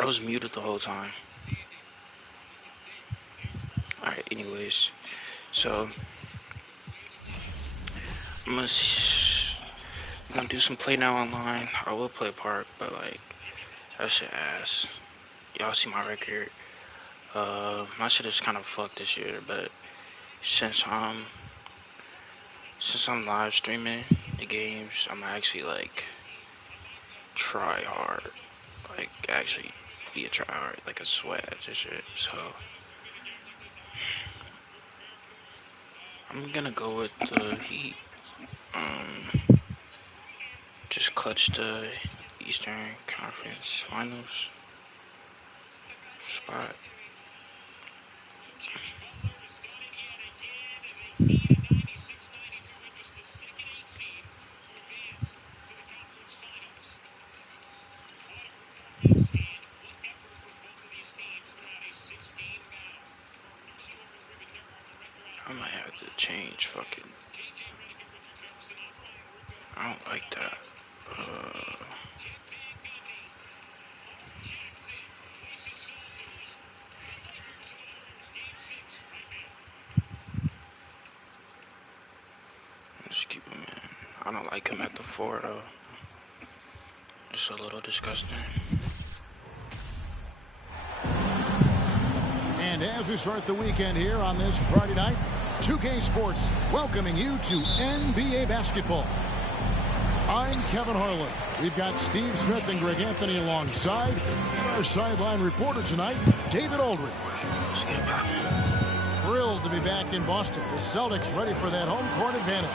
I was muted the whole time. Alright, anyways. So, I'm gonna, I'm gonna do some PlayNow online. I will play Park, but like, that shit ass. Y'all see my record. My shit is kind of fucked this year, but since I'm live streaming the games, I'm actually like try hard, like actually be a try hard, like a sweat this shit. So I'm gonna go with the Heat. Just clutch the Eastern Conference Finals spot. I might have to change fucking. I don't like that. Let's keep him in. I don't like him at the 4 though. It's a little disgusting. And as we start the weekend here on this Friday night, 2K Sports welcoming you to NBA basketball. I'm Kevin Harlan. We've got Steve Smith and Greg Anthony alongside. And our sideline reporter tonight, David Aldridge. Thrilled to be back in Boston. The Celtics ready for that home court advantage.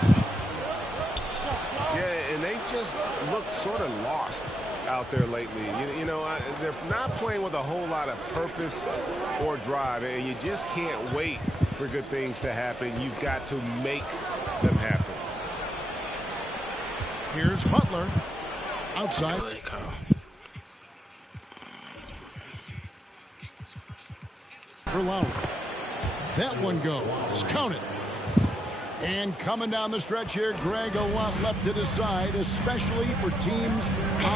Yeah, and they just looked sort of lost out there lately. They're not playing with a whole lot of purpose or drive, and you just can't wait for good things to happen. You've got to make them happen. Here's Butler. Outside. For Lowry. That one goes. Count it. And coming down the stretch here, Greg, a lot left to decide, especially for teams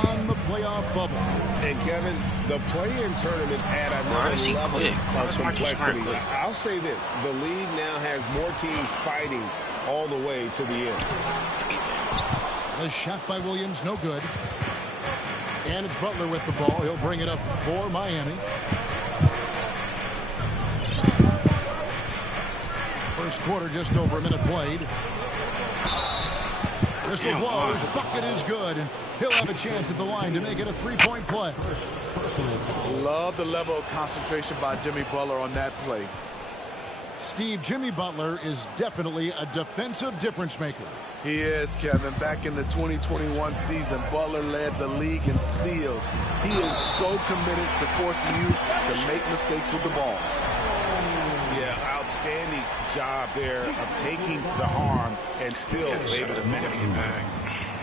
on the playoff bubble. And Kevin, the play-in tournaments add another level of complexity. I'll say this, the league now has more teams fighting all the way to the end. The shot by Williams, no good. And it's Butler with the ball. He'll bring it up for Miami. First quarter, just over a minute played. Whistle blows, bucket is good, and he'll have a chance at the line to make it a three-point play. Love the level of concentration by Jimmy Butler on that play. Steve, Jimmy Butler is definitely a defensive difference maker. He is, Kevin. Back in the 2021 season, Butler led the league in steals. He is so committed to forcing you to make mistakes with the ball. Yeah, outstanding job there of taking the harm and still able to finish.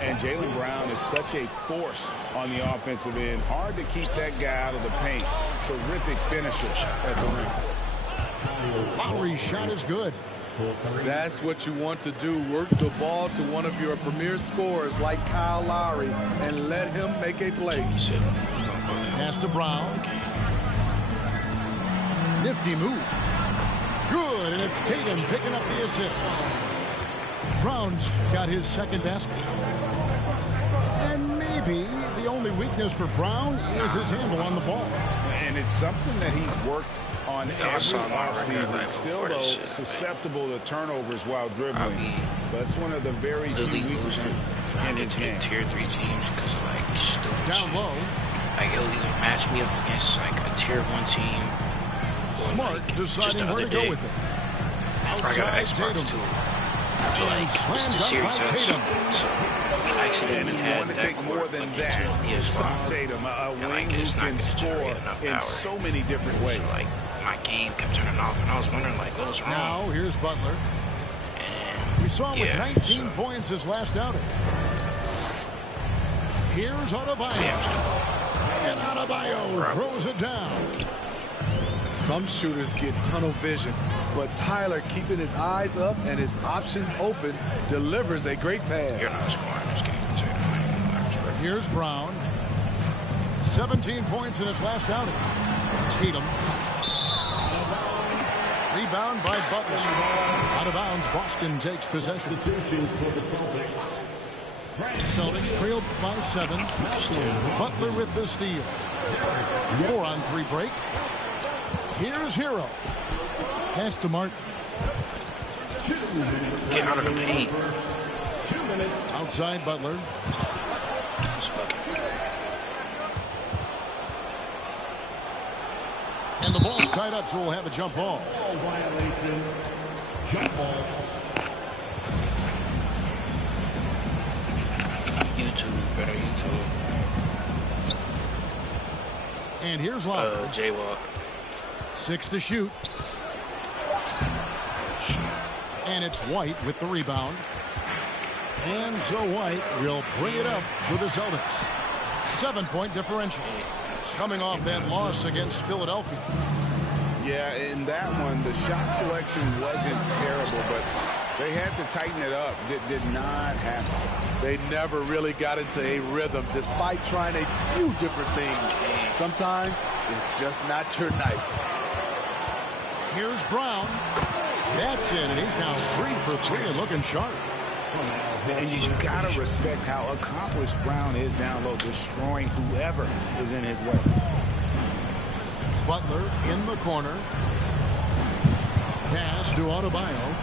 And Jaylen Brown is such a force on the offensive end. Hard to keep that guy out of the paint. Terrific finisher at the rim. Lowry's shot is good. That's what you want to do. Work the ball to one of your premier scorers like Kyle Lowry and let him make a play. Pass to Brown. Nifty move. Good, and it's Tatum picking up the assist. Brown's got his second basket. And maybe the only weakness for Brown is his handle on the ball. And it's something that he's worked on every offseason. Still, though, susceptible to turnovers while dribbling. But it's one of the very few weaknesses in his game. Tier 3 teams because of like stupid down low. Like it'll either match me up against like a tier 1 team. Smart like, deciding where to go with it. Outside Tatum. Like, slam dunk by Tatum. And he's going to take more than that to stop Tatum. A wing who can score in so many different ways. Like my game kept turning off, and I was wondering like what was wrong. Now here's Butler. We saw him with 19 points his last outing. Here's Adebayo. And Adebayo throws it down. Some shooters get tunnel vision, but Tyler, keeping his eyes up and his options open, delivers a great pass. You're not scoring this game. Here's Brown. 17 points in his last outing. Tatum. Rebound by Butler. Out of bounds, Boston takes possession. Celtics trailed by 7. Butler with the steal. 4-on-3 break. Here's Hero. Pass to Martin. Get out of the paint. Outside Butler. And the ball's tied up, so we'll have a jump ball. YouTube, better YouTube. And here's Locke. Jaywalk. 6 to shoot. And it's White with the rebound. And so White will bring it up for the Celtics. 7-point differential. Coming off that loss against Philadelphia. Yeah, in that one, the shot selection wasn't terrible, but they had to tighten it up. It did not happen. They never really got into a rhythm, despite trying a few different things. Sometimes it's just not your night. Here's Brown. That's in, and he's now 3 for 3 and looking sharp. And you gotta respect how accomplished Brown is down low, destroying whoever is in his way. Butler in the corner. Pass to Adebayo.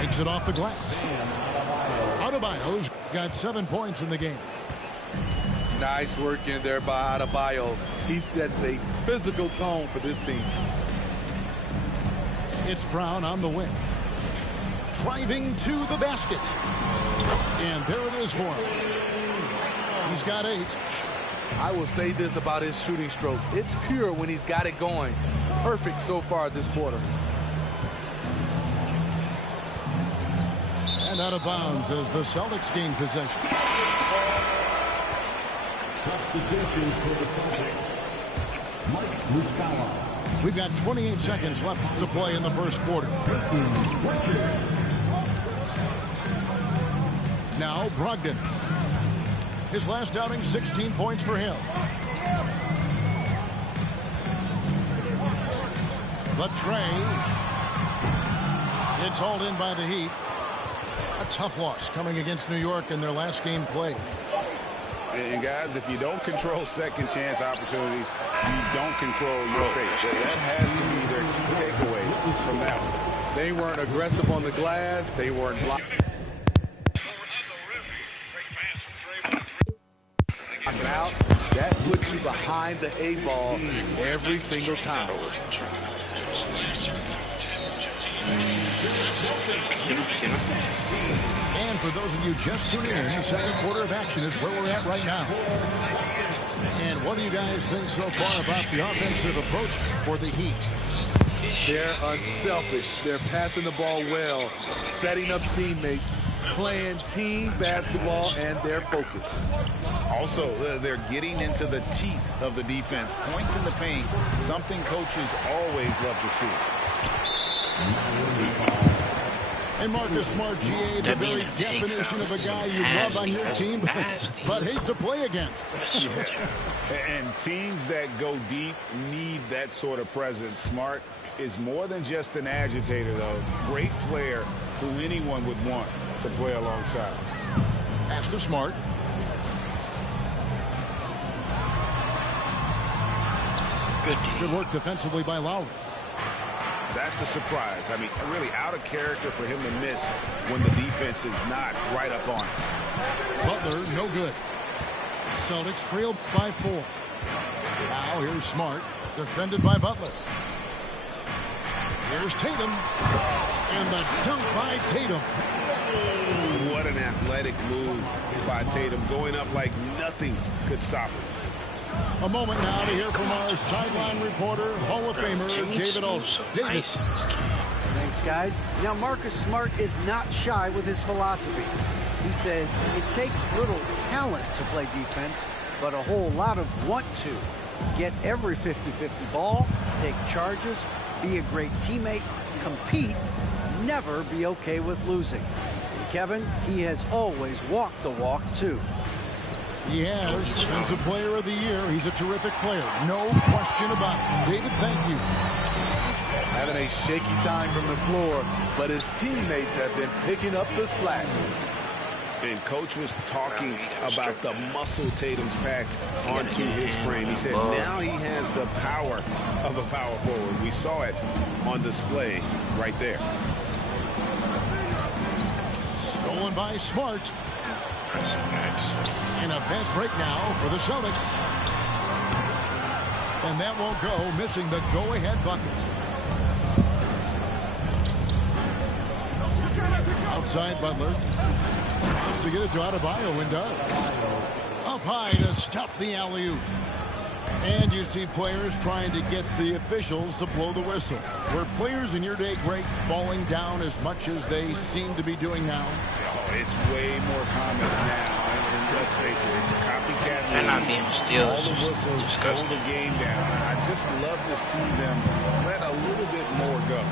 Makes it off the glass. Adebayo's got 7 points in the game. Nice work in there by Adebayo. He sets a physical tone for this team. It's Brown on the wing. Driving to the basket. And there it is for him. He's got 8. I will say this about his shooting stroke. It's pure when he's got it going. Perfect so far this quarter. And out of bounds as the Celtics gain possession. Substitution for the Celtics. Mike Muscala. We've got 28 seconds left to play in the first quarter. Now Brogdon. His last outing, 16 points for him. The tray. It's hauled in by the Heat. A tough loss coming against New York in their last game played. And guys, if you don't control second chance opportunities, you don't control your fate. That has to be their key takeaway from that one. They weren't aggressive on the glass. They weren't blocking out. That puts you behind the 8 ball every single time. And for those of you just tuning in, the second quarter of action is where we're at right now. And what do you guys think so far about the offensive approach for the Heat? They're unselfish. They're passing the ball well, setting up teammates, playing team basketball, and they're focused. Also, they're getting into the teeth of the defense. Points in the paint, something coaches always love to see. And Marcus Smart, GA, the very definition of a guy you love on your team, but hate to play against. Yeah. And teams that go deep need that sort of presence. Smart is more than just an agitator, though. Great player who anyone would want to play alongside. Pass to Smart. Good work defensively by Lowry. That's a surprise. I mean, really out of character for him to miss when the defense is not right up on him. Butler, no good. Celtics trailed by 4. Now here's Smart, defended by Butler. Here's Tatum. And the dunk by Tatum. What an athletic move by Tatum, going up like nothing could stop him. A moment now to hear from our sideline reporter, Hall of Famer David Aldridge. David. Thanks, guys. Now, Marcus Smart is not shy with his philosophy. He says it takes little talent to play defense, but a whole lot of want to. Get every 50-50 ball, take charges, be a great teammate, compete, never be okay with losing. And Kevin, he has always walked the walk, too. He has Defensive Player of the Year. He's a terrific player. No question about it. David, thank you. Having a shaky time from the floor, but his teammates have been picking up the slack. And Coach was talking about the muscle Tatum's packed onto his frame. He said now he has the power of a power forward. We saw it on display right there. Stolen by Smart. And a fast break now for the Celtics. And that won't go, missing the go-ahead bucket. Outside Butler. To get it to Adebayo and does. Up high to stuff the alley-oop. And you see players trying to get the officials to blow the whistle. Were players in your day great falling down as much as they seem to be doing now? Oh, it's way more common now. And let's face it, it's a copycat. They're not being steals. All the whistles slow the game down. I just love to see them let a little bit more go.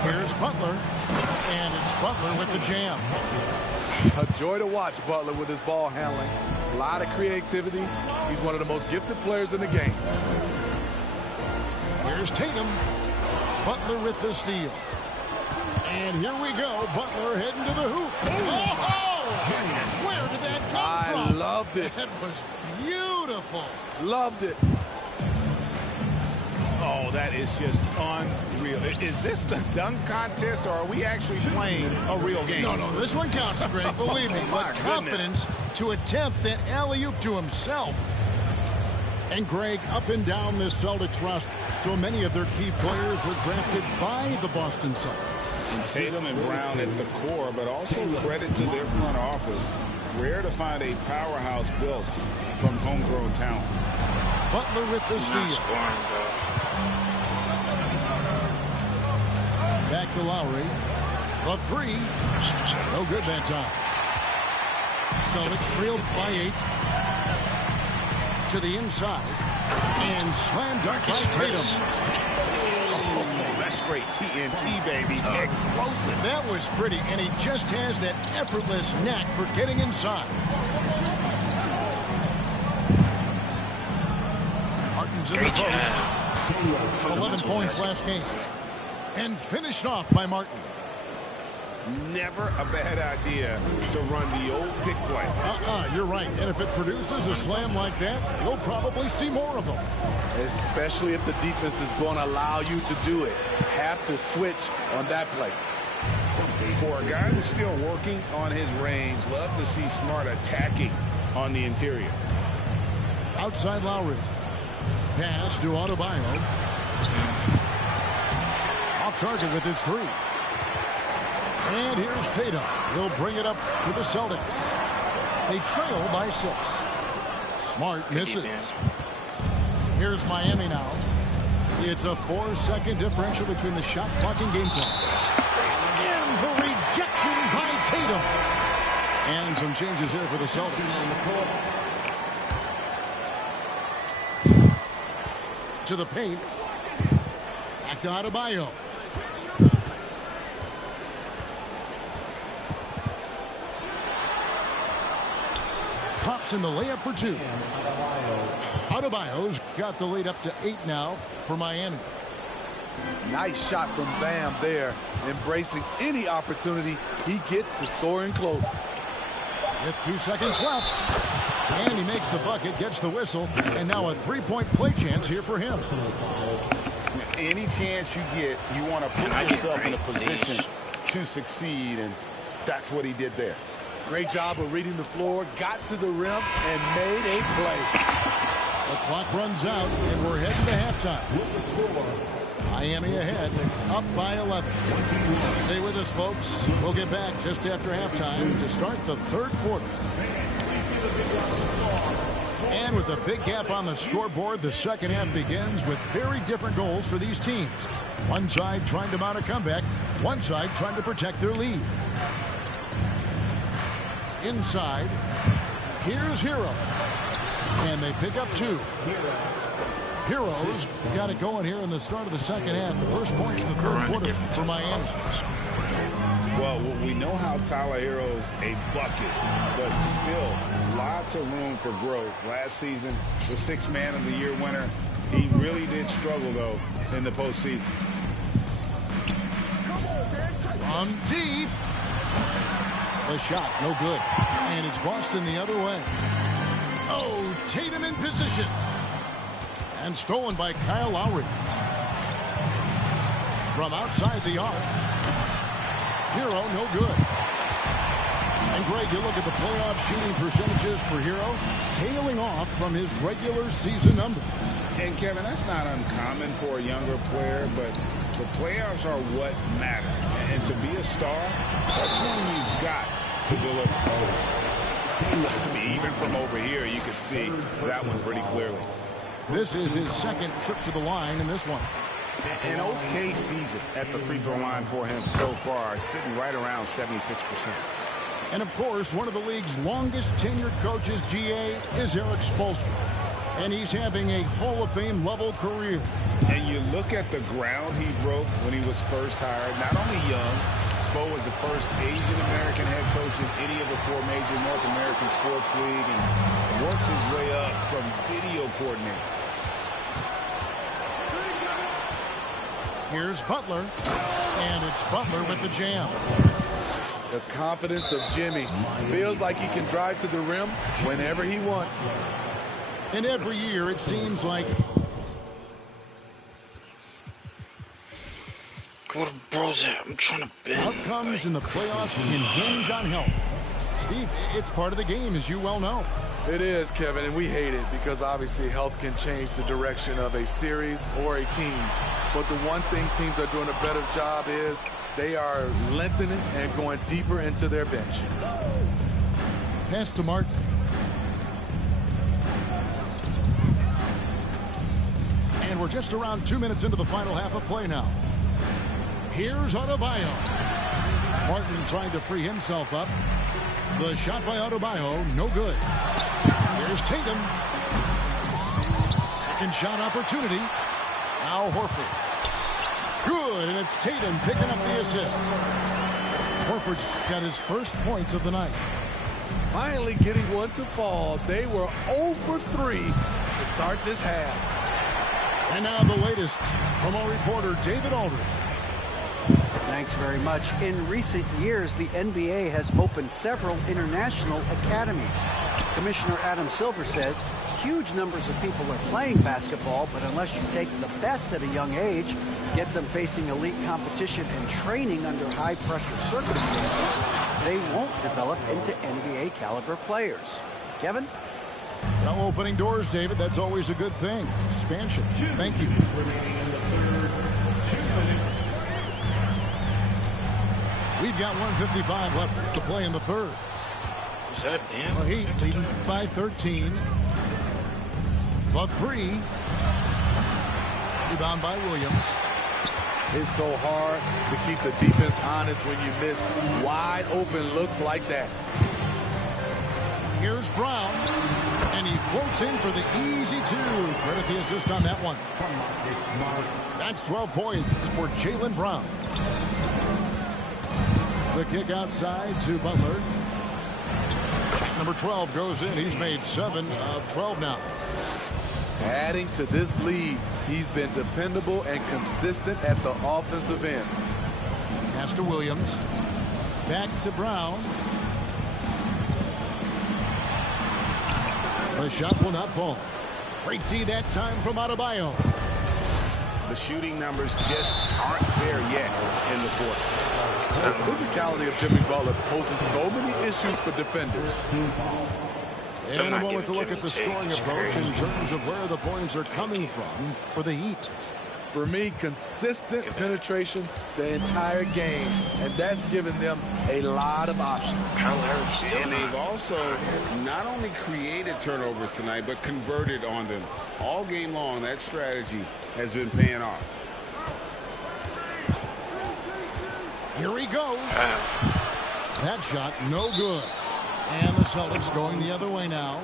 Here's Butler. And it's Butler with the jam. A joy to watch Butler with his ball handling. A lot of creativity. He's one of the most gifted players in the game. Here's Tatum. Butler with the steal. And here we go. Butler heading to the hoop. Oh, goodness. Where did that come from? I loved it. That was beautiful. Loved it. Oh, that is just unreal. Is this the dunk contest, or are we actually playing a real game? No, this one counts, Greg. Believe me. My But confidence to attempt that alley-oop to himself. And Greg, up and down this Celtics roster, so many of their key players were drafted by the Boston Celtics. And Tatum and Brown at the core, but also credit to their front office. Rare to find a powerhouse built from homegrown talent. Butler with the steal. Back to Lowry. The three. No good that time. Celtics trailed by 8. To the inside. And slam dunk by Tatum. Oh, that's straight TNT, baby. Explosive. That was pretty, and he just has that effortless knack for getting inside. Martin's in the post. 11 points last game. And finished off by Martin. Never a bad idea to run the old pick play. You're right. And if it produces a slam like that, you'll probably see more of them. Especially if the defense is going to allow you to do it. Have to switch on that play. For a guy who's still working on his range, love to see Smart attacking on the interior. Outside Lowry. Pass to Adebayo. Off target with his three. And here's Tatum. He'll bring it up to the Celtics. They trail by 6. Smart misses. Here's Miami now. It's a 4-second differential between the shot clock and game clock. And the rejection by Tatum. And some changes here for the Celtics. To the paint. Back to Adebayo. Pops in the layup for 2. Adebayo's got the lead up to 8 now for Miami. Nice shot from Bam there, embracing any opportunity he gets to score in close. With 2 seconds left. And he makes the bucket, gets the whistle, and now a 3-point play chance here for him. Any chance you get, you want to put yourself in a position to succeed, and that's what he did there. Great job of reading the floor, got to the rim, and made a play. The clock runs out, and we're heading to halftime. Miami ahead, up by 11. Stay with us, folks. We'll get back just after halftime to start the third quarter. And with a big gap on the scoreboard, the second half begins with very different goals for these teams. One side trying to mount a comeback, one side trying to protect their lead. Inside, here's Hero. And they pick up 2. Heroes got it going here in the start of the second half. The first points in the third quarter for Miami. Well, we know how Tyler Hero's a bucket, but still lots of room for growth. Last season, the Sixth Man of the Year winner, he really did struggle, though, in the postseason. From deep. The shot, no good. And it's Boston the other way. Oh, Tatum in position. And stolen by Kyle Lowry. From outside the arc. Hero, no good. And Greg, you look at the playoff shooting percentages for Hero, tailing off from his regular season number. And Kevin, that's not uncommon for a younger player, but the playoffs are what matters. And to be a star, that's when you've got to deliver. I mean, even from over here, you can see that one pretty clearly. This is his second trip to the line in this one. An okay season at the free throw line for him so far, sitting right around 76%. And of course, one of the league's longest tenured coaches, GA, is Eric Spoelstra. And he's having a Hall of Fame level career. And you look at the ground he broke when he was first hired. Not only young, Spo was the first Asian American head coach in any of the 4 major North American sports leagues, and worked his way up from video coordinator. Here's Butler, and it's Butler with the jam. The confidence of Jimmy. Feels like he can drive to the rim whenever he wants. And every year it seems like Where the bros at? I'm trying to bend. outcomes in the playoffs can hinge on health. Steve, it's part of the game, as you well know. It is, Kevin, and we hate it because obviously health can change the direction of a series or a team. But the one thing teams are doing a better job is they are lengthening and going deeper into their bench. Pass to Martin. And we're just around 2 minutes into the final half of play now. Here's Adebayo. Martin trying to free himself up. The shot by Adebayo, no good. Here's Tatum. Second shot opportunity. Now Horford. Good, and it's Tatum picking up the assist. Horford's got his first points of the night. Finally getting one to fall. They were 0 for 3 to start this half. And now the latest from our reporter, David Aldridge. Thanks very much. In recent years, the NBA has opened several international academies. Commissioner Adam Silver says huge numbers of people are playing basketball, but unless you take the best at a young age, get them facing elite competition and training under high-pressure circumstances, they won't develop into NBA caliber players. Kevin? Now opening doors, David. That's always a good thing. Expansion. Thank you. We've got 1:55 left to play in the third. Is that damn? The Heat leading by 13. The 3. Rebound by Williams. It's so hard to keep the defense honest when you miss wide open looks like that. Here's Brown. And he floats in for the easy 2. Credit the assist on that one. That's 12 points for Jaylen Brown. The kick outside to Butler. Shot number 12 goes in. He's made 7 of 12 now. Adding to this lead, he's been dependable and consistent at the offensive end. Pass to Williams. Back to Brown. The shot will not fall. Great D that time from Adebayo. The shooting numbers just aren't there yet in the fourth. The physicality of Jimmy Butler poses so many issues for defenders. And a moment to look at the scoring approach in terms of where the points are coming from for the Heat. For me, consistent penetration the entire game, and that's given them a lot of options. And they've also not only created turnovers tonight, but converted on them. All game long, that strategy has been paying off. Here he goes. That shot, no good. And the Celtics going the other way now.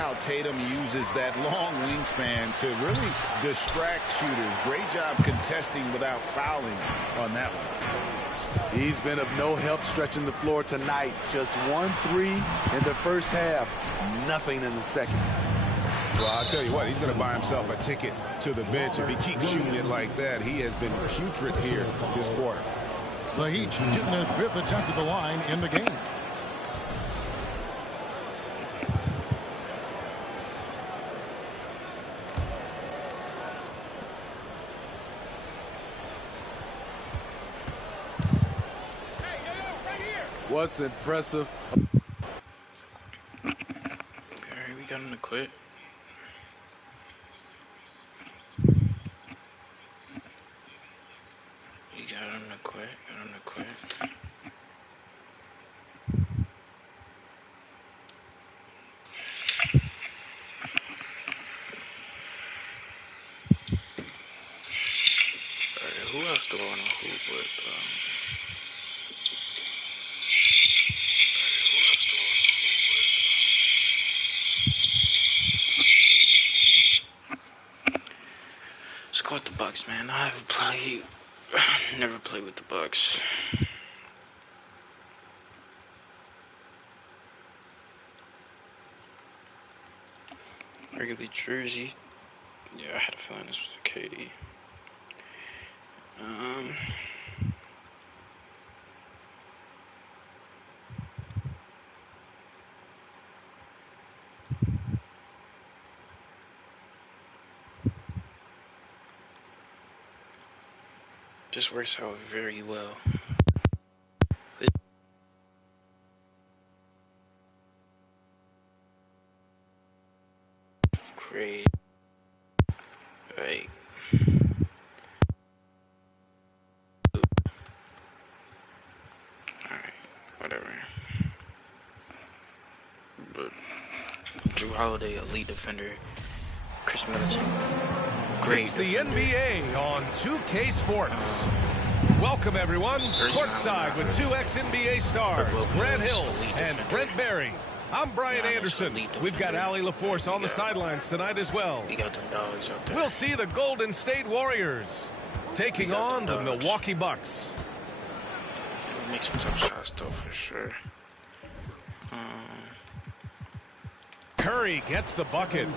how Tatum uses that long wingspan to really distract shooters. Great job contesting without fouling on that one. He's been of no help stretching the floor tonight. Just 1 3 in the first half. Nothing in the second. Well, I'll tell you what, he's going to buy himself a ticket to the bench. If he keeps shooting it like that, he has been putrid here this quarter. The Heat getting their 5th attempt at the line in the game. What's impressive? Alright, we got him to quit. You got him to quit. Got him to quit. Alright, who else do I want to hoop with? Let's go with the Bucks, man. I haven't played. Never played with the Bucks. Regularly jersey. Yeah, I had a feeling this was a KD. This works out very well. Great. Right. Alright, whatever. But Drew Holiday, elite defender. Chris Middleton. Great. It's the NBA on 2K Sports. Welcome, everyone. Courtside with 2 ex-NBA stars, Grant Hill and Brent Berry. I'm Brian Anderson. We've got Allie LaForce on the sidelines tonight as well. We got them dogs out there. We'll see the Golden State Warriors taking on the Milwaukee Bucks. We'll make some tough shots, though, for sure. Curry gets the bucket.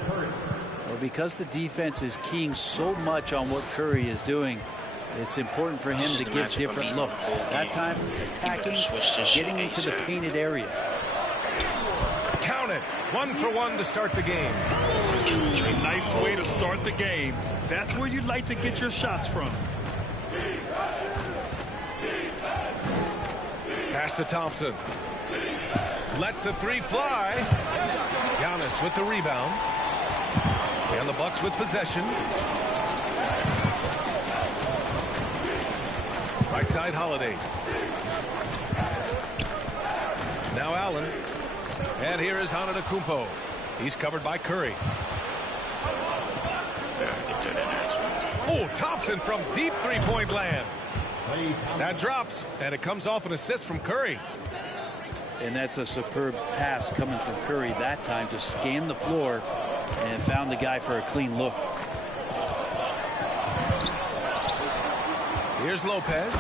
Well, because the defense is keying so much on what Curry is doing, it's important for him to give different looks. That time, attacking, getting into the painted area. Count it. 1 for 1 to start the game. Nice way to start the game. That's where you'd like to get your shots from. Pass to Thompson. Lets the 3 fly. Giannis with the rebound. And the Bucks with possession. Right side, Holiday. Now Allen. And here is Antetokounmpo. He's covered by Curry. Oh, Thompson from deep three-point land. That drops, and it comes off an assist from Curry. And that's a superb pass coming from Curry that time to scan the floor and found the guy for a clean look. Here's Lopez.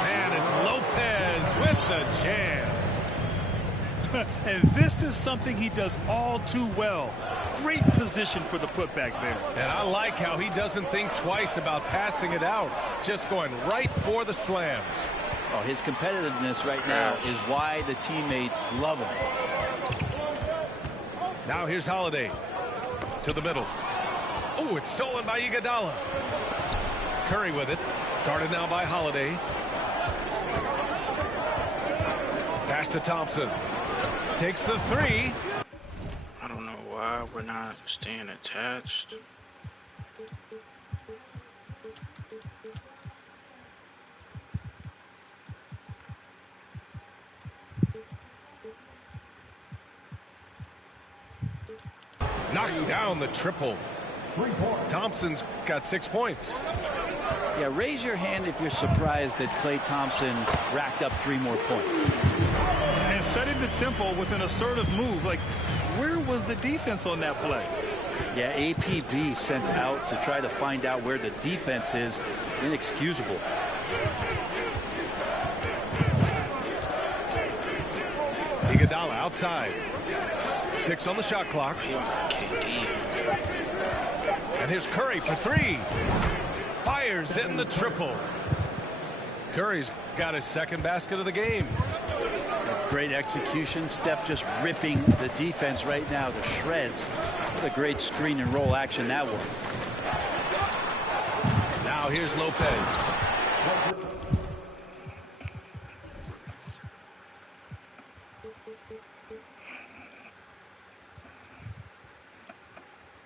And it's Lopez with the jam. And this is something he does all too well. Great position for the putback there. And I like how he doesn't think twice about passing it out. Just going right for the slam. Oh, his competitiveness right now is why the teammates love him. Now here's Holiday to the middle. Oh, it's stolen by Iguodala. Curry with it. Guarded now by Holiday. Pass to Thompson. Takes the 3. I don't know why we're not staying attached. Knocks down the triple. Thompson's got 6 points. Yeah, raise your hand if you're surprised that Klay Thompson racked up 3 more points. And setting the tempo with an assertive move. Like, Where was the defense on that play? Yeah, APB sent out to try to find out where the defense is. Inexcusable. Iguodala outside. 6 on the shot clock. And here's Curry for 3. Fires in the triple. Curry's got his second basket of the game. Great execution. Steph just ripping the defense right now to shreds. What a great screen and roll action that was. Now here's Lopez.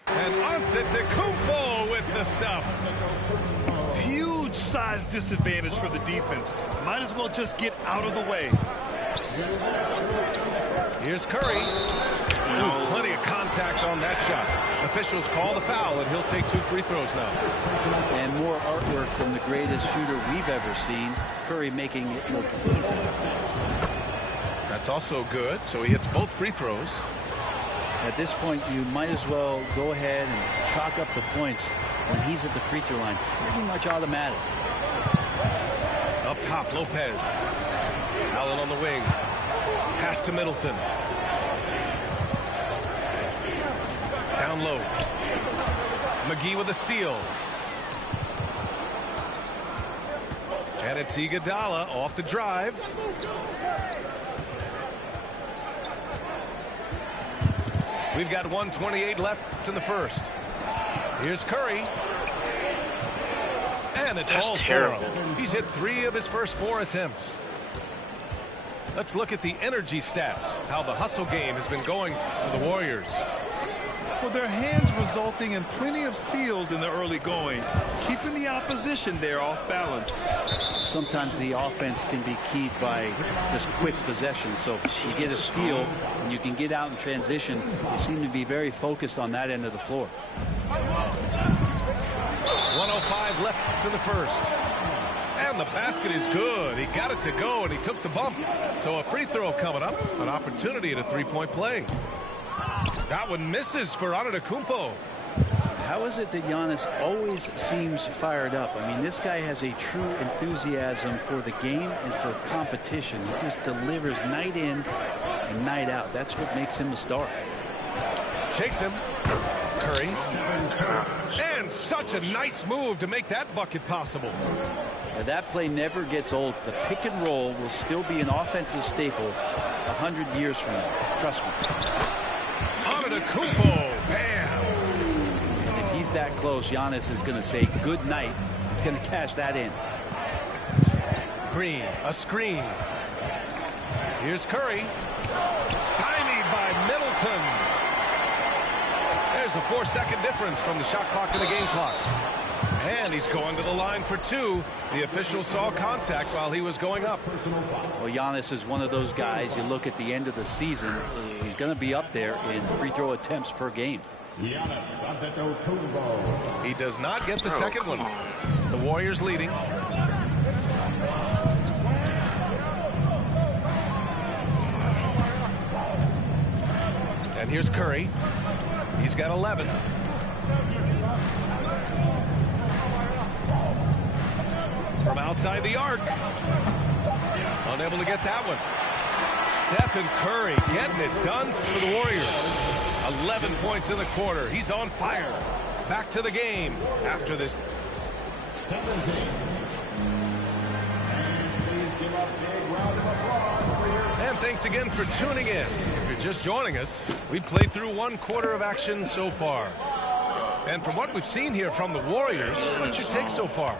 And Antetokounmpo with the stuff. Huge size disadvantage for the defense. Might as well just get out of the way. Here's Curry. Ooh, plenty of contact on that shot. Officials call the foul, and he'll take 2 free throws now. And more artwork from the greatest shooter we've ever seen. Curry making it look easy. That's also good. So he hits both free throws. At this point, you might as well go ahead and chalk up the points when he's at the free throw line. Pretty much automatic. Up top, Lopez. Allen on the wing. Pass to Middleton. Down low. McGee with a steal. And it's Iguodala off the drive. We've got 1:28 left in the first. Here's Curry. And it falls terrible. He's hit 3 of his first 4 attempts. Let's look at the energy stats, how the hustle game has been going for the Warriors. Well, their hands resulting in plenty of steals in the early going, keeping the opposition there off balance. Sometimes the offense can be keyed by just quick possession. So you get a steal and you can get out in transition. You seem to be very focused on that end of the floor. 1:05 left in the first. And the basket is good. He got it to go, and he took the bump. So a free throw coming up. An opportunity at a 3-point play. That one misses for Antetokounmpo. How is it that Giannis always seems fired up? I mean, this guy has a true enthusiasm for the game and for competition. He just delivers night in and night out. That's what makes him a star. Shakes him. Curry. And such a nice move to make that bucket possible. Now, that play never gets old. The pick and roll will still be an offensive staple 100 years from now. Trust me. Antetokounmpo. Bam. And if he's that close, Giannis is going to say good night. He's going to cash that in. Green, a screen. Here's Curry. Stymied by Middleton. There's a 4-second difference from the shot clock to the game clock. And he's going to the line for 2. The official saw contact while he was going up. Well, Giannis is one of those guys, you look at the end of the season, he's going to be up there in free throw attempts per game. He does not get the second one. The Warriors leading. And here's Curry. He's got 11. From outside the arc. Unable to get that one. Stephen Curry getting it done for the Warriors. 11 points in the quarter. He's on fire. Back to the game after this. And thanks again for tuning in. If you're just joining us, we've played through 1 quarter of action so far. And from what we've seen here from the Warriors, what's your take so far?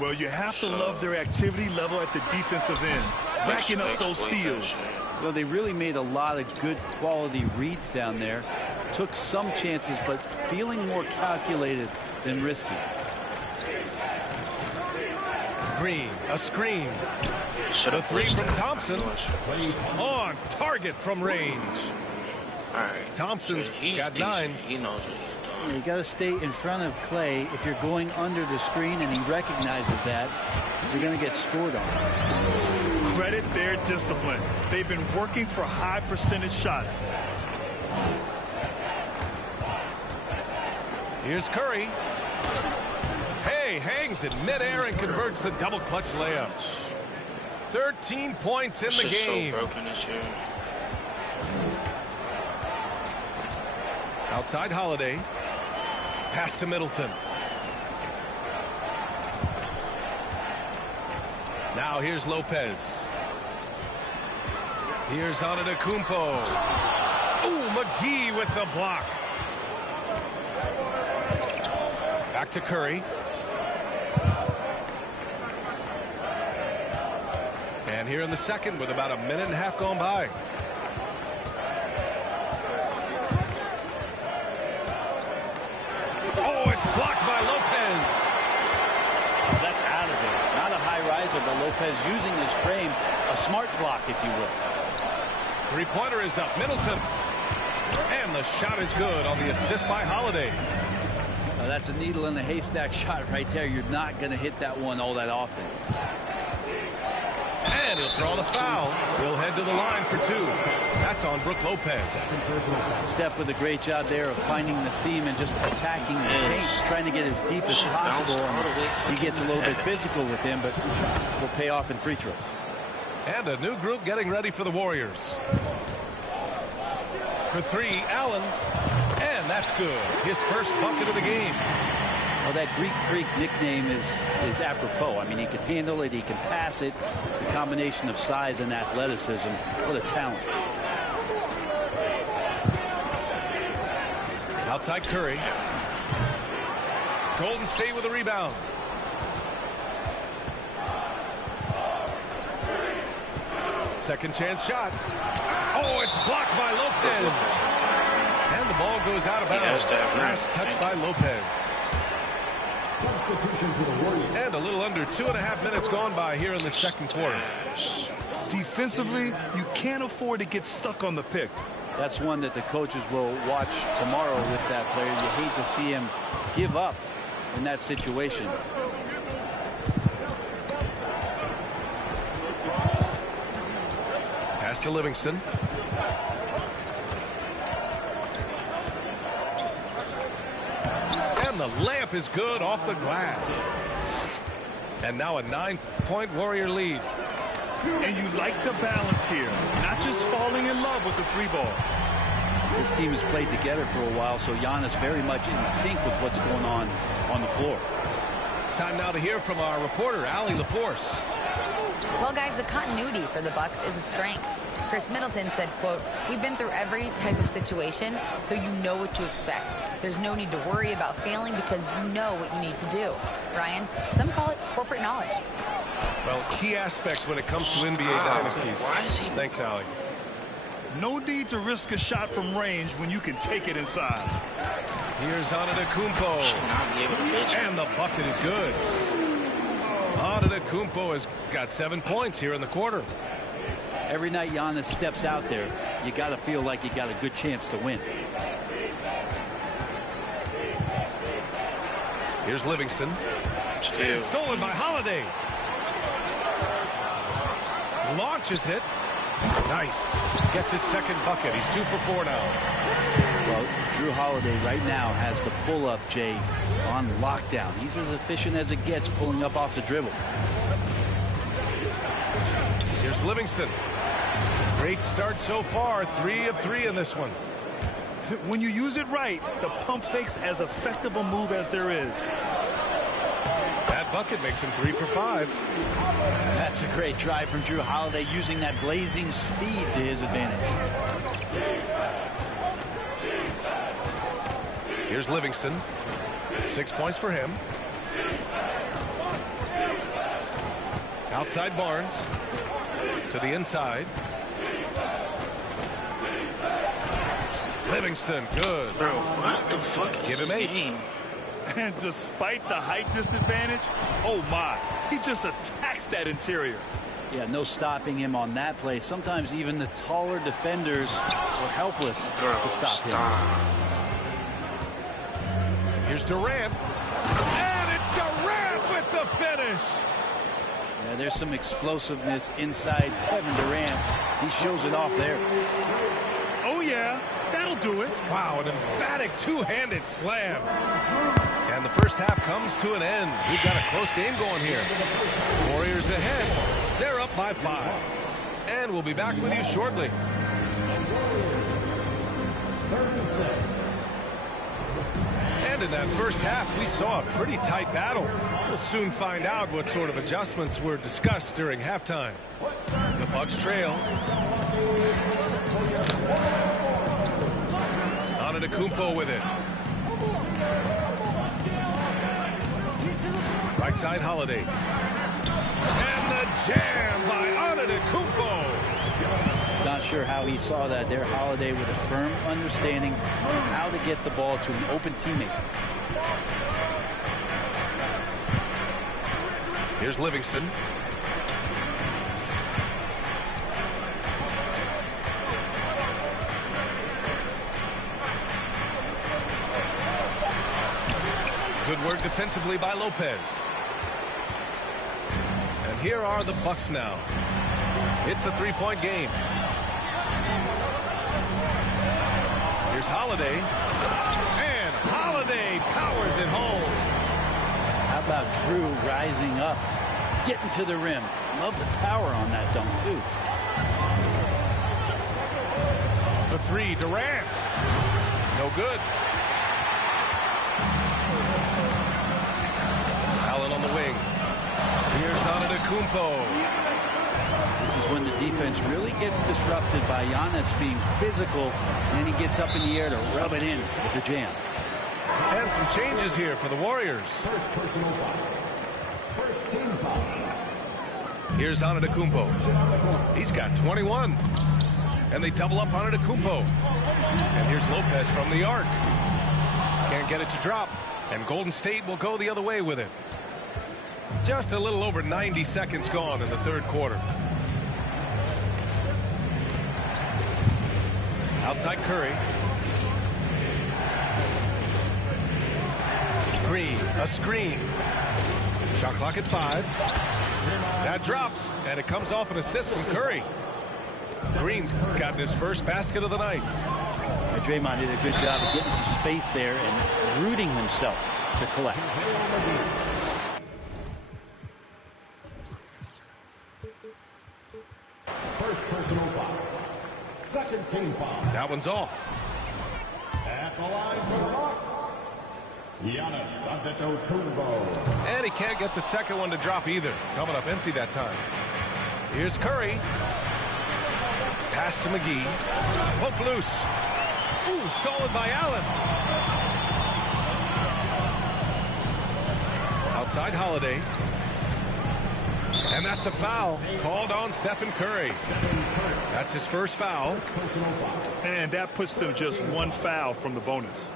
Well, you have to love their activity level at the defensive end, racking up those steals. Well, they really made a lot of good quality reads down there. Took some chances, but feeling more calculated than risky. Green, a screen. The 3 from Thompson. On target from range. Thompson's got 9. He knows what he's doing. You got to stay in front of Clay. If you're going under the screen and he recognizes that, you're going to get scored on. Credit their discipline. They've been working for high percentage shots. Here's Curry. Hey, hangs in midair and converts the double clutch layup. 13 points in the game. So broken this year. Outside Holiday. Pass to Middleton. Now here's Lopez. Here's Antetokounmpo. Ooh, McGee with the block. Back to Curry. And here in the second with about a minute and a half gone by. Oh, it's blocked by Lopez. Oh, that's out of there. Not a high riser, but Lopez using his frame. A smart block, if you will. Three-pointer is up. Middleton. And the shot is good on the assist by Holiday. That's a needle in the haystack shot right there. You're not going to hit that one all that often. And he'll draw the foul. He'll head to the line for two. That's on Brook Lopez. Steph with a great job there of finding the seam and just attacking the paint, trying to get as deep as possible. And he gets a little bit physical with him, but will pay off in free throws. And a new group getting ready for the Warriors. For three, Allen. And that's good. His first bucket of the game. Well, that Greek Freak nickname is apropos. I mean, he can handle it. He can pass it. The combination of size and athleticism. What a talent. Outside Curry. Golden State with a rebound. Second chance shot. Oh, it's blocked by Lopez. And the ball goes out of bounds. Last touch by Lopez. Substitution for the Warriors. And a little under 2.5 minutes gone by here in the second quarter. Defensively, you can't afford to get stuck on the pick. That's one that the coaches will watch tomorrow with that player. You hate to see him give up in that situation. Pass to Livingston. And the layup is good off the glass. And now a 9-point Warrior lead. And you like the balance here. Not just falling in love with the three ball. This team has played together for a while, so Giannis very much in sync with what's going on the floor. Time now to hear from our reporter, Allie LaForce. Well, guys, the continuity for the Bucks is a strength. Chris Middleton said, quote, "We've been through every type of situation, so you know what to expect. There's no need to worry about failing because you know what you need to do." Ryan, some call it corporate knowledge. Well, key aspect when it comes to NBA dynasties. Thanks, Allie. No need to risk a shot from range when you can take it inside. Here's Antetokounmpo. And the bucket is good. Antetokounmpo has got 7 points here in the quarter. Every night Giannis steps out there, you got to feel like you got a good chance to win. Here's Livingston. And stolen by Holiday. Launches it. Nice. Gets his second bucket. He's 2 for 4 now. Well, Drew Holiday right now has the pull-up, Jay, on lockdown. He's as efficient as it gets pulling up off the dribble. Here's Livingston. Great start so far. 3 of 3 in this one. When you use it right, the pump fake's as effective a move as there is. That bucket makes him 3 for 5. That's a great drive from Drew Holiday, using that blazing speed to his advantage. Here's Livingston. 6 points for him. Outside Barnes. To the inside. Livingston, good. Bro, what the fuck is Give him 8. And despite the height disadvantage, oh my, he just attacks that interior. Yeah, no stopping him on that play. Sometimes even the taller defenders were helpless to stop him. Here's Durant. And it's Durant with the finish. Yeah, there's some explosiveness inside Kevin Durant. He shows it off there. Oh, yeah, that'll do it. Wow, an emphatic two-handed slam. And the first half comes to an end. We've got a close game going here. Warriors ahead. They're up by 5. And we'll be back with you shortly. And in that first half, we saw a pretty tight battle. We'll soon find out what sort of adjustments were discussed during halftime. The Bucks trail. Antetokounmpo with it. Right side, Holiday. And the jam by Antetokounmpo. Not sure how he saw that there. Holiday with a firm understanding of how to get the ball to an open teammate. Here's Livingston. Good work defensively by Lopez. And here are the Bucks now. It's a three-point game. Here's Holiday. And Holiday powers it home. How about Drew rising up, getting to the rim? Love the power on that dunk, too. The three, Durant. No good. Allen on the wing. Here's Antetokounmpo. This is when the defense really gets disrupted by Giannis being physical, and he gets up in the air to rub it in with the jam. And some changes here for the Warriors. First personal foul. First team foul. Here's Antetokounmpo. He's got 21. And they double up Antetokounmpo. And here's Lopez from the arc. Can't get it to drop. And Golden State will go the other way with it. Just a little over 90 seconds gone in the third quarter. Outside Curry. Green, a screen. Shot clock at 5. That drops, and it comes off an assist from Curry. Green's gotten his first basket of the night. Draymond did a good job of getting some space there and rooting himself to collect. First personal foul. Second team foul. That one's off. At the line for the Bucks, Giannis Antetokounmpo. And he can't get the second one to drop either. Coming up empty that time. Here's Curry. Pass to McGee. Poke loose. Ooh, stolen by Allen. Outside Holiday. And that's a foul called on Stephen Curry. That's his first foul. And that puts them just one foul from the bonus.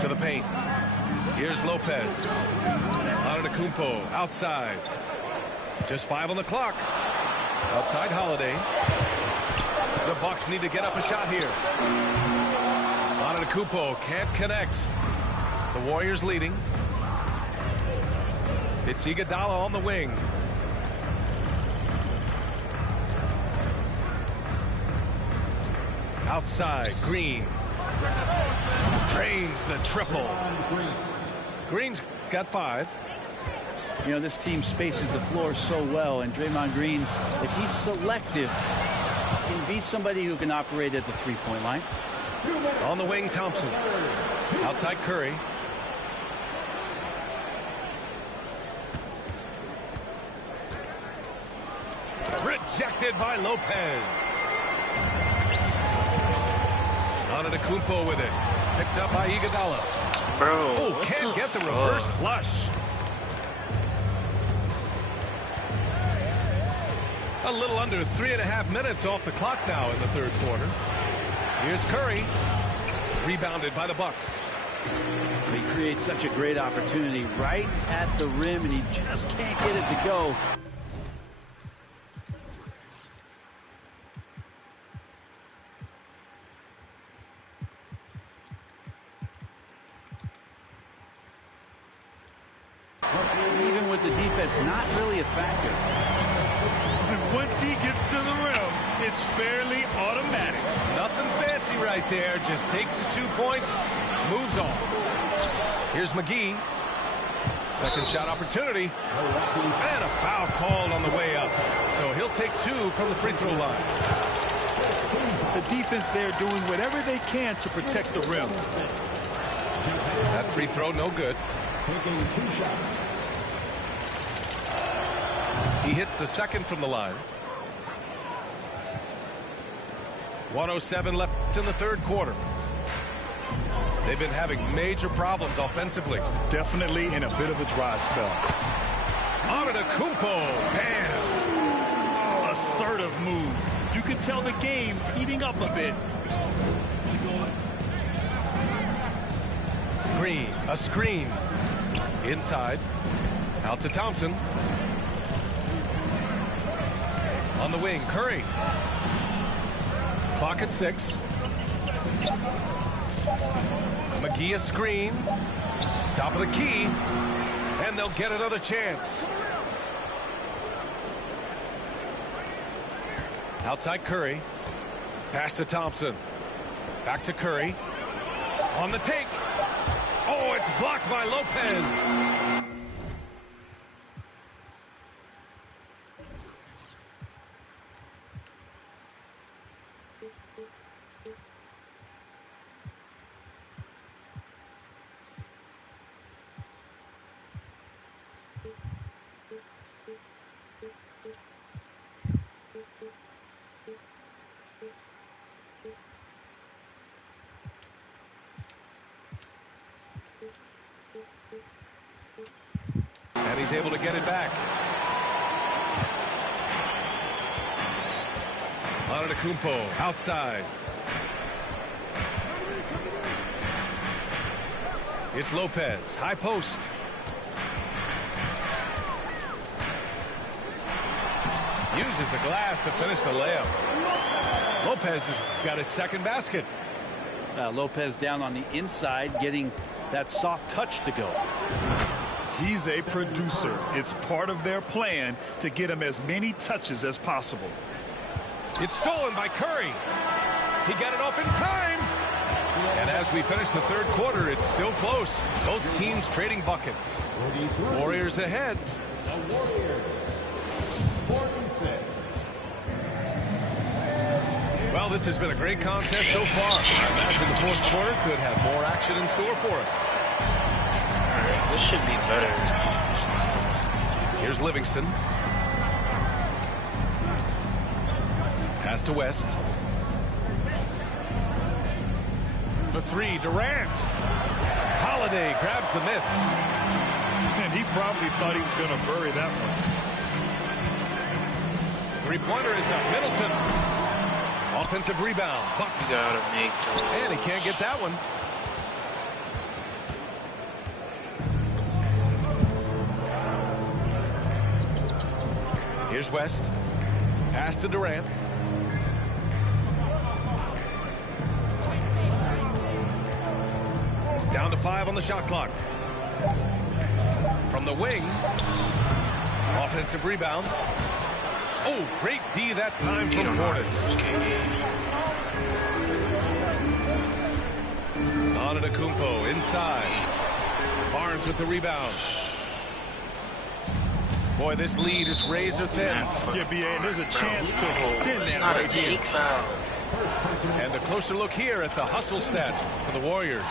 To the paint. Here's Lopez. Antetokounmpo outside. Just 5 on the clock. Outside Holiday. The Bucks need to get up a shot here. Antetokounmpo can't connect. The Warriors leading. It's Iguodala on the wing. Outside, Green. Drains the triple. Green's got 5. You know, this team spaces the floor so well, and Draymond Green, if he's selective, can be somebody who can operate at the three-point line. On the wing, Thompson. Outside Curry. Rejected by Lopez. Antetokounmpo with it. Picked up by Iguodala. Bro. Oh, can't get the reverse flush. A little under 3.5 minutes off the clock now in the third quarter. Here's Curry. Rebounded by the Bucks. He creates such a great opportunity right at the rim, and he just can't get it to go. Even with the defense not really a factor. Once he gets to the rim, it's fairly automatic. Nothing fancy right there. Just takes his 2 points, moves on. Here's McGee. Second shot opportunity. And a foul called on the way up. So he'll take 2 from the free throw line. The defense there doing whatever they can to protect the rim. That free throw, no good. He hits the second from the line. 1:07 left in the third quarter. They've been having major problems offensively. Definitely in a bit of a dry spell. Antetokounmpo, damn. Assertive move. You can tell the game's heating up a bit. Green, a screen. Inside. Out to Thompson. On the wing, Curry. Clock at 6. McGee a screen. Top of the key. And they'll get another chance. Outside Curry. Pass to Thompson. Back to Curry. On the take. Oh, it's blocked by Lopez. And he's able to get it back. Antetokounmpo outside. It's Lopez, high post. Uses the glass to finish the layup. Lopez has got his second basket. Lopez down on the inside, getting that soft touch to go. He's a producer. It's part of their plan to get him as many touches as possible. It's stolen by Curry. He got it off in time. And as we finish the third quarter, it's still close. Both teams trading buckets. Warriors ahead. Well, this has been a great contest so far. I imagine the fourth quarter could have more action in store for us. This should be better. Here's Livingston. Pass to West. For 3, Durant. Holiday grabs the miss. And he probably thought he was going to bury that one. Three-pointer is up. Middleton. Offensive rebound. Bucks. You gotta make those. And he can't get that one. Here's West. Pass to Durant. Down to 5 on the shot clock. From the wing. Offensive rebound. Oh, great D that time from Portis. Antetokounmpo inside. Barnes with the rebound. Boy, this lead is razor thin. Yeah, B.A., there's a chance to extend that right here. And a closer look here at the hustle stats for the Warriors.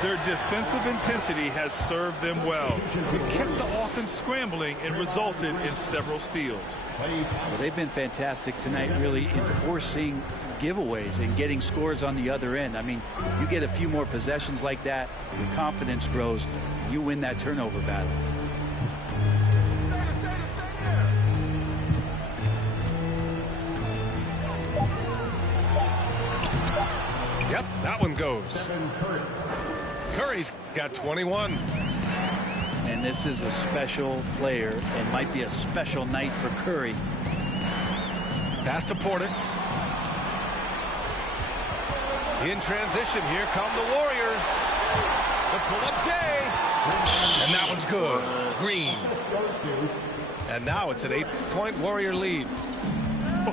Their defensive intensity has served them well. It kept the offense scrambling and resulted in several steals. Well, they've been fantastic tonight, really enforcing giveaways and getting scores on the other end. I mean, you get a few more possessions like that, your confidence grows, you win that turnover battle. Yep, that one goes. Curry's got 21. And this is a special player and might be a special night for Curry. Pass to Portis. In transition, here come the Warriors. The pull-up J. And that one's good. Green. And now it's an 8-point Warrior lead.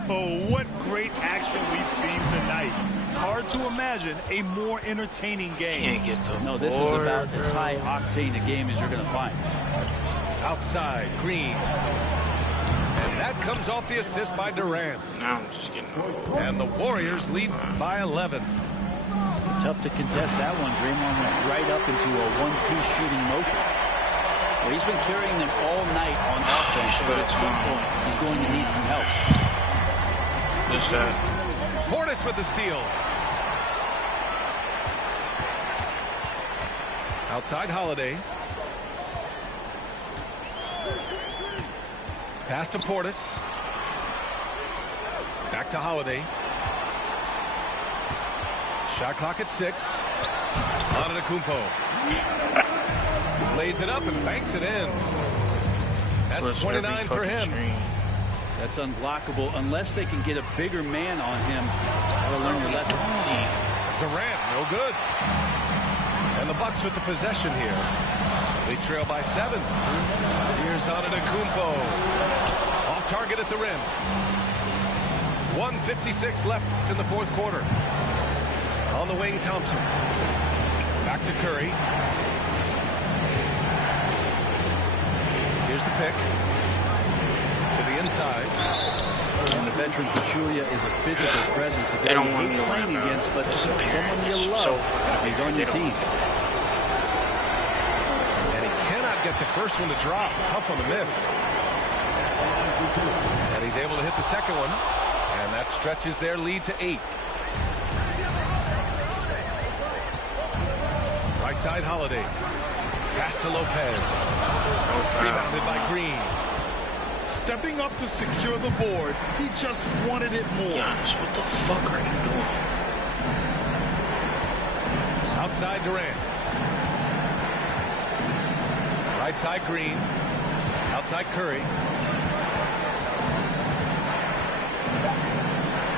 Oh, what great action we've seen tonight. Hard to imagine a more entertaining game. Can't get the No, this is about as high octane a game as you're going to find. Outside, Green. And that comes off the assist by Durant. Now I'm just getting And the Warriors lead by 11. Tough to contest that one. Draymond went right up into a one-piece shooting motion. Well, he's been carrying them all night on offense, but at some point he's going to need some help. Just that. Portis with the steal. Outside Holiday. Pass to Portis. Back to Holiday. Shot clock at 6. Antetokounmpo. Lays it up and banks it in. That's 29 for him. That's unblockable unless they can get a bigger man on him. Gotta learn your lesson. Durant, no good. And the Bucks with the possession here. They trail by 7. Here's Antetokounmpo. Off target at the rim. 1:56 left in the fourth quarter. On the wing, Thompson. Back to Curry. Here's the pick. To the inside. And the veteran Pachulia is a physical presence. A guy you hate playing against, but someone you love if he's on your team. And he cannot get the first one to drop. Tough on the miss. And he's able to hit the second one. And that stretches their lead to 8. Right side, Holiday. Pass to Lopez. Rebounded by Green. Stepping up to secure the board, he just wanted it more. Giannis, what the fuck are you doing? Outside Durant. Right side Green. Outside Curry.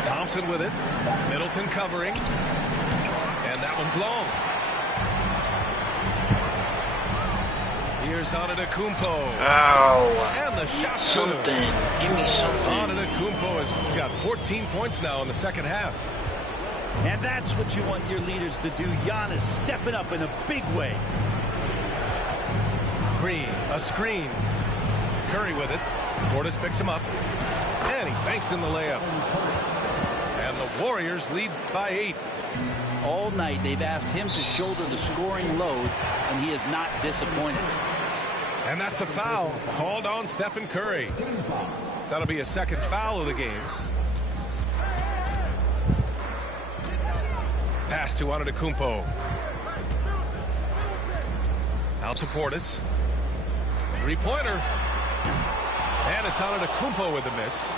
Thompson with it. Middleton covering. And that one's long. Here's Antetokounmpo. Ow. And the shot Something. Give me something. Antetokounmpo has got 14 points now in the second half. And that's what you want your leaders to do. Giannis stepping up in a big way. Green, a screen. Curry with it. Portis picks him up. And he banks in the layup. And the Warriors lead by 8. All night they've asked him to shoulder the scoring load, and he is not disappointed. And that's a foul called on Stephen Curry. That'll be a second foul of the game. Pass to Antetokounmpo. Out to Portis. Three-pointer. And it's Antetokounmpo with a miss.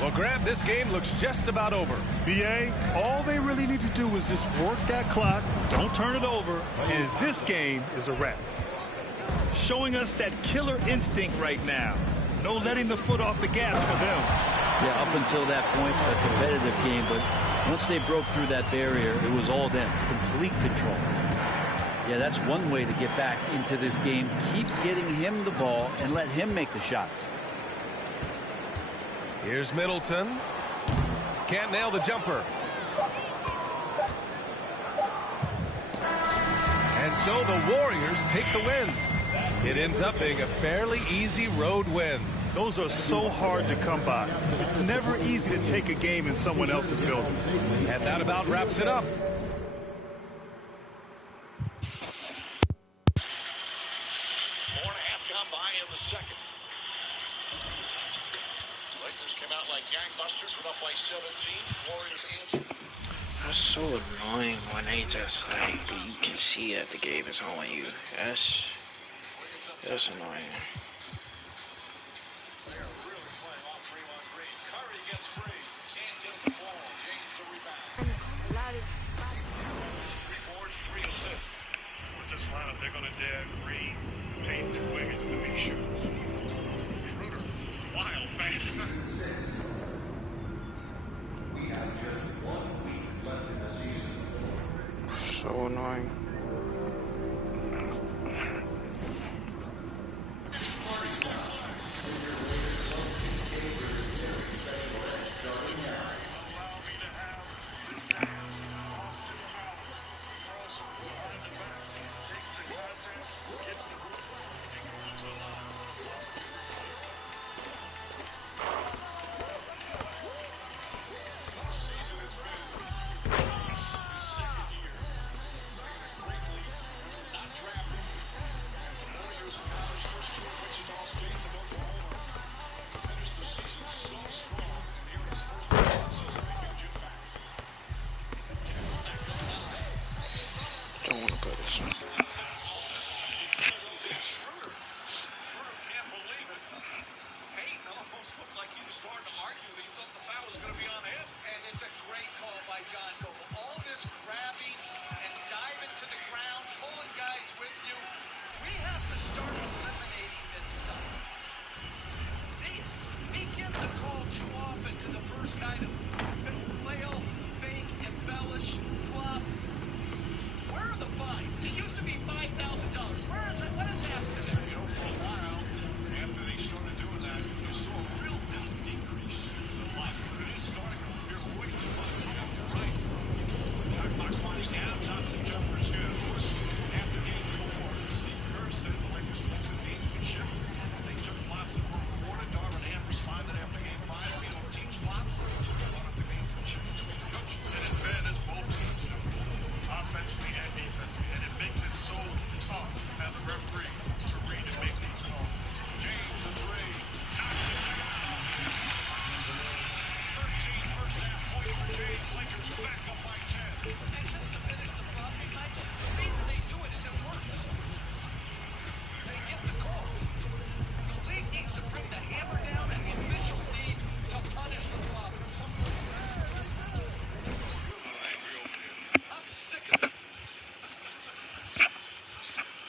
Well, Grant, this game looks just about over. BA, all they really need to do is just work that clock, don't turn it over, and this game is a wrap. Showing us that killer instinct right now. No letting the foot off the gas for them. Yeah, up until that point, a competitive game, but once they broke through that barrier, it was all them. Complete control. Yeah, that's one way to get back into this game. Keep getting him the ball and let him make the shots. Here's Middleton. Can't nail the jumper. And so the Warriors take the win. It ends up being a fairly easy road win. Those are so hard to come by. It's never easy to take a game in someone else's building. And that about wraps it up. That's so annoying when they just like you can see that the game is on you. That's annoying. They're going to dare Green, James Wiggins, the big shooters. Schroeder, wild pass. We have just 1 week left in the season. So annoying. play this one.